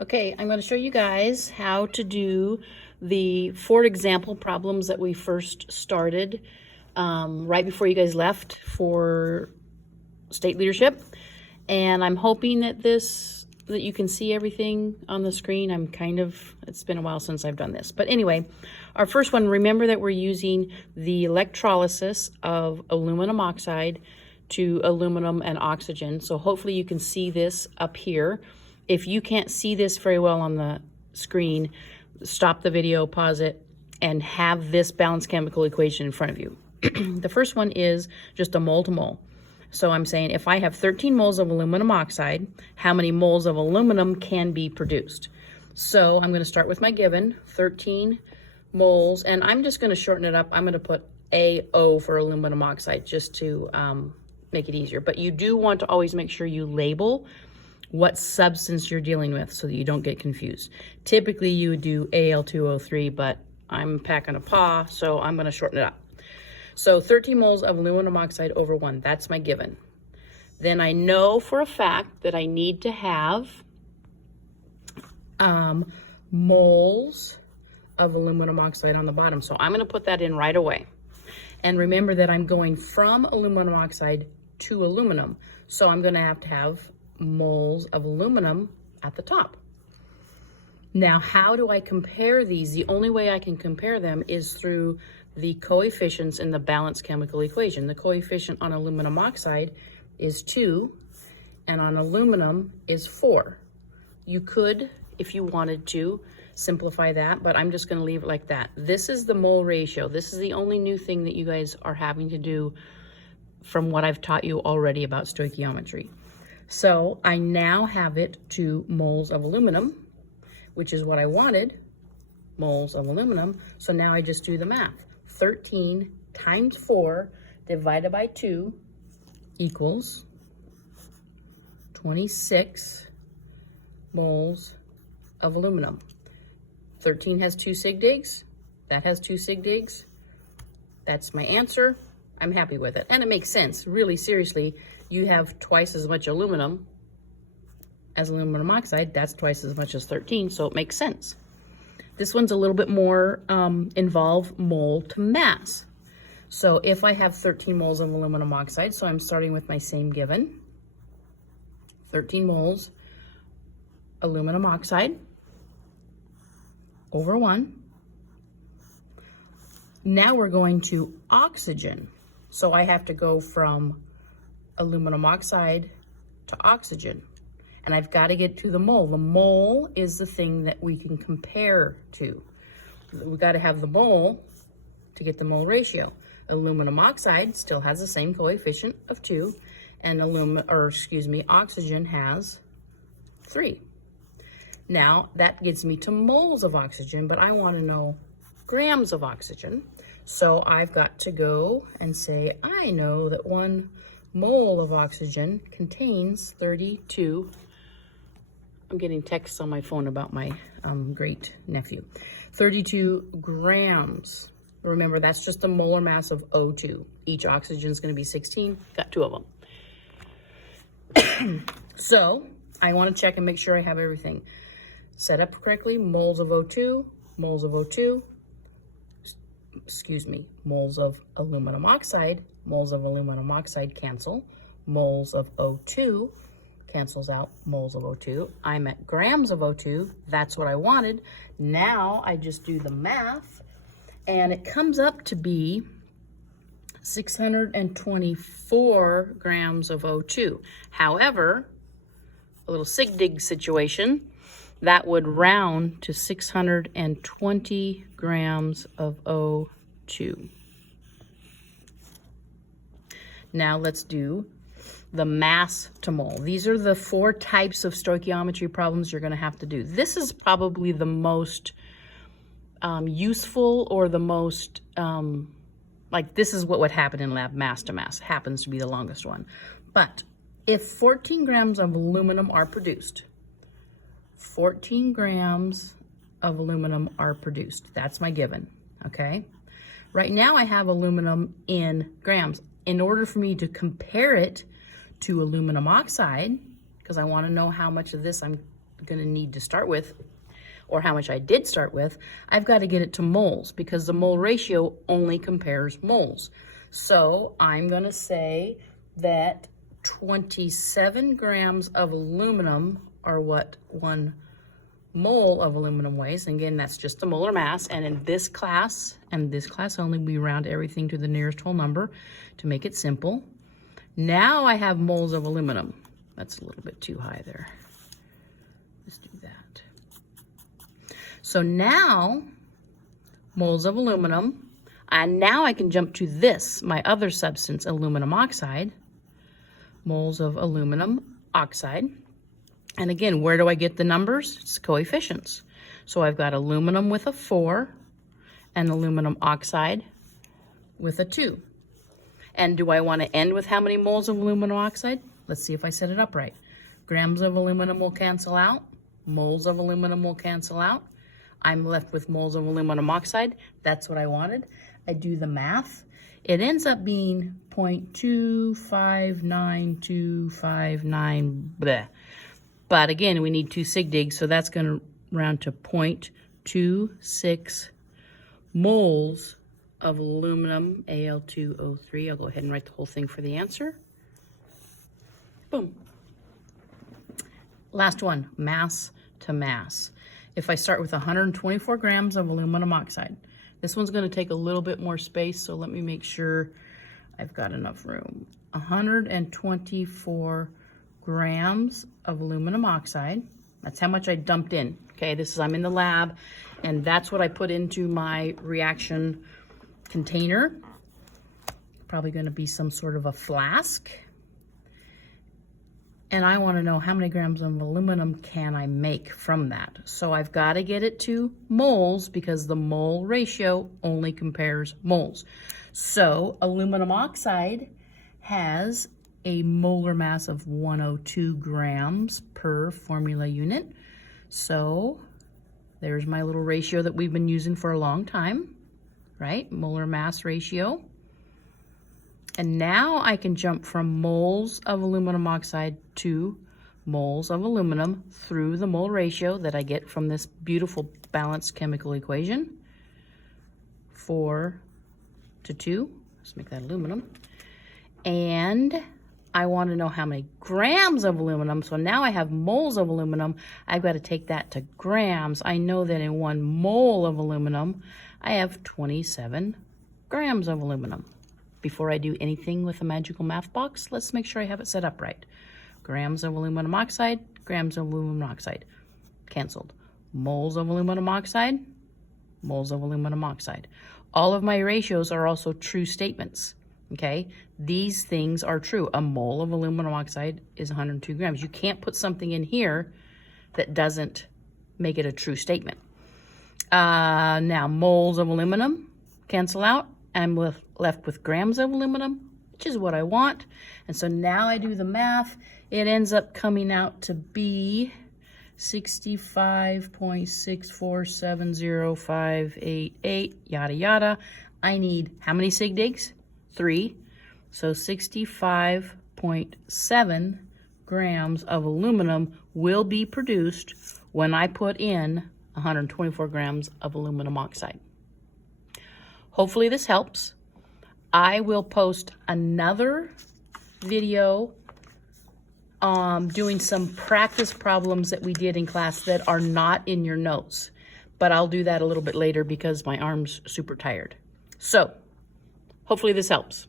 Okay, I'm going to show you guys how to do the 4 example problems that we first started right before you guys left for state leadership. And I'm hoping that that you can see everything on the screen. It's been a while since I've done this. But anyway, our first one, remember that we're using the electrolysis of aluminum oxide to aluminum and oxygen. So hopefully you can see this up here. If you can't see this very well on the screen, stop the video, pause it, and have this balanced chemical equation in front of you. The first one is just a mole to mole. So I'm saying if I have 13 moles of aluminum oxide, how many moles of aluminum can be produced? So I'm going to start with my given, 13 moles, and I'm just going to shorten it up. I'm going to put AO for aluminum oxide just to make it easier. But you do want to always make sure you label what substance you're dealing with so that you don't get confused. Typically you would do Al2O3, but I'm packing a paw, so I'm going to shorten it up. So 13 moles of aluminum oxide over 1, that's my given. Then I know for a fact that I need to have moles of aluminum oxide on the bottom. So I'm going to put that in right away. And remember that I'm going from aluminum oxide to aluminum. So I'm going to have moles of aluminum at the top. Now, how do I compare these? The only way I can compare them is through the coefficients in the balanced chemical equation. The coefficient on aluminum oxide is 2, and on aluminum is 4. You could, if you wanted to, simplify that, but I'm just going to leave it like that. This is the mole ratio. This is the only new thing that you guys are having to do from what I've taught you already about stoichiometry. So I now have it to moles of aluminum, which is what I wanted, moles of aluminum. So now I just do the math. 13 times 4 divided by 2 equals 26 moles of aluminum. 13 has 2 sig digs. That has 2 sig digs. That's my answer. I'm happy with it. And it makes sense. Really, seriously, you have twice as much aluminum as aluminum oxide. That's twice as much as 13, so it makes sense. This one's a little bit more involved mole to mass. So if I have 13 moles of aluminum oxide, so I'm starting with my same given, 13 moles aluminum oxide over 1. Now we're going to oxygen. So I have to go from aluminum oxide to oxygen. And I've got to get to the mole. The mole is the thing that we can compare to. We've got to have the mole to get the mole ratio. Aluminum oxide still has the same coefficient of 2, and oxygen has 3. Now that gets me to moles of oxygen, but I want to know grams of oxygen. So I've got to go and say, I know that 1 mole of oxygen contains 32. I'm getting texts on my phone about my great nephew. 32 grams. Remember, that's just the molar mass of O2. Each oxygen is going to be 16. Got 2 of them. So I want to check and make sure I have everything set up correctly. Moles of O2, moles of O2. Moles of aluminum oxide cancel. Moles of O2 cancels out moles of O2. I'm at grams of O2. That's what I wanted. Now I just do the math, and it comes up to be 624 grams of O2. However, a little sig dig situation, that would round to 620 grams of O2. Now let's do the mass to mole. These are the 4 types of stoichiometry problems you're going to have to do. This is probably the most useful, or the most, this is what would happen in lab, mass to mass. Happens to be the longest one. But if 14 grams of aluminum are produced, 14 grams of aluminum are produced. That's my given, okay? Right now I have aluminum in grams. In order for me to compare it to aluminum oxide, because I want to know how much of this I'm going to need to start with, or how much I did start with, I've got to get it to moles because the mole ratio only compares moles. So I'm going to say that 27 grams of aluminum are what 1 mole of aluminum weighs. And again, that's just the molar mass. And in this class, and this class only, we round everything to the nearest whole number to make it simple. Now I have moles of aluminum. That's a little bit too high there. Let's do that. So now, moles of aluminum, and now I can jump to this, my other substance, aluminum oxide, moles of aluminum oxide. And again, where do I get the numbers? It's coefficients. So I've got aluminum with a 4 and aluminum oxide with a 2. And do I want to end with how many moles of aluminum oxide? Let's see if I set it up right. Grams of aluminum will cancel out. Moles of aluminum will cancel out. I'm left with moles of aluminum oxide. That's what I wanted. I do the math. It ends up being 0.259259, bleh. But again, we need 2 sig digs, so that's going to round to 0.26 moles of aluminum, Al2O3. I'll go ahead and write the whole thing for the answer. Boom. Last one, mass to mass. If I start with 124 grams of aluminum oxide, this one's going to take a little bit more space, so let me make sure I've got enough room. 124 grams of aluminum oxide. That's how much I dumped in. Okay, I'm in the lab, and that's what I put into my reaction container. Probably going to be some sort of a flask. And I want to know how many grams of aluminum can I make from that. So I've got to get it to moles because the mole ratio only compares moles. So aluminum oxide has a molar mass of 102 grams per formula unit. So there's my little ratio that we've been using for a long time, right? Molar mass ratio. And now I can jump from moles of aluminum oxide to moles of aluminum through the mole ratio that I get from this beautiful balanced chemical equation. 4 to 2. Let's make that aluminum. And I want to know how many grams of aluminum. So now I have moles of aluminum. I've got to take that to grams. I know that in 1 mole of aluminum, I have 27 grams of aluminum. Before I do anything with a magical math box, let's make sure I have it set up right. Grams of aluminum oxide, grams of aluminum oxide. Canceled. Moles of aluminum oxide, moles of aluminum oxide. All of my ratios are also true statements, okay? These things are true. A mole of aluminum oxide is 102 grams. You can't put something in here that doesn't make it a true statement. Now, moles of aluminum cancel out. I'm left with grams of aluminum, which is what I want. And so now I do the math. It ends up coming out to be 65.6470588, yada, yada. I need how many sig digs? 3. So 65.7 grams of aluminum will be produced when I put in 124 grams of aluminum oxide. Hopefully this helps. I will post another video doing some practice problems that we did in class that are not in your notes. But I'll do that a little bit later because my arm's super tired. So, hopefully this helps.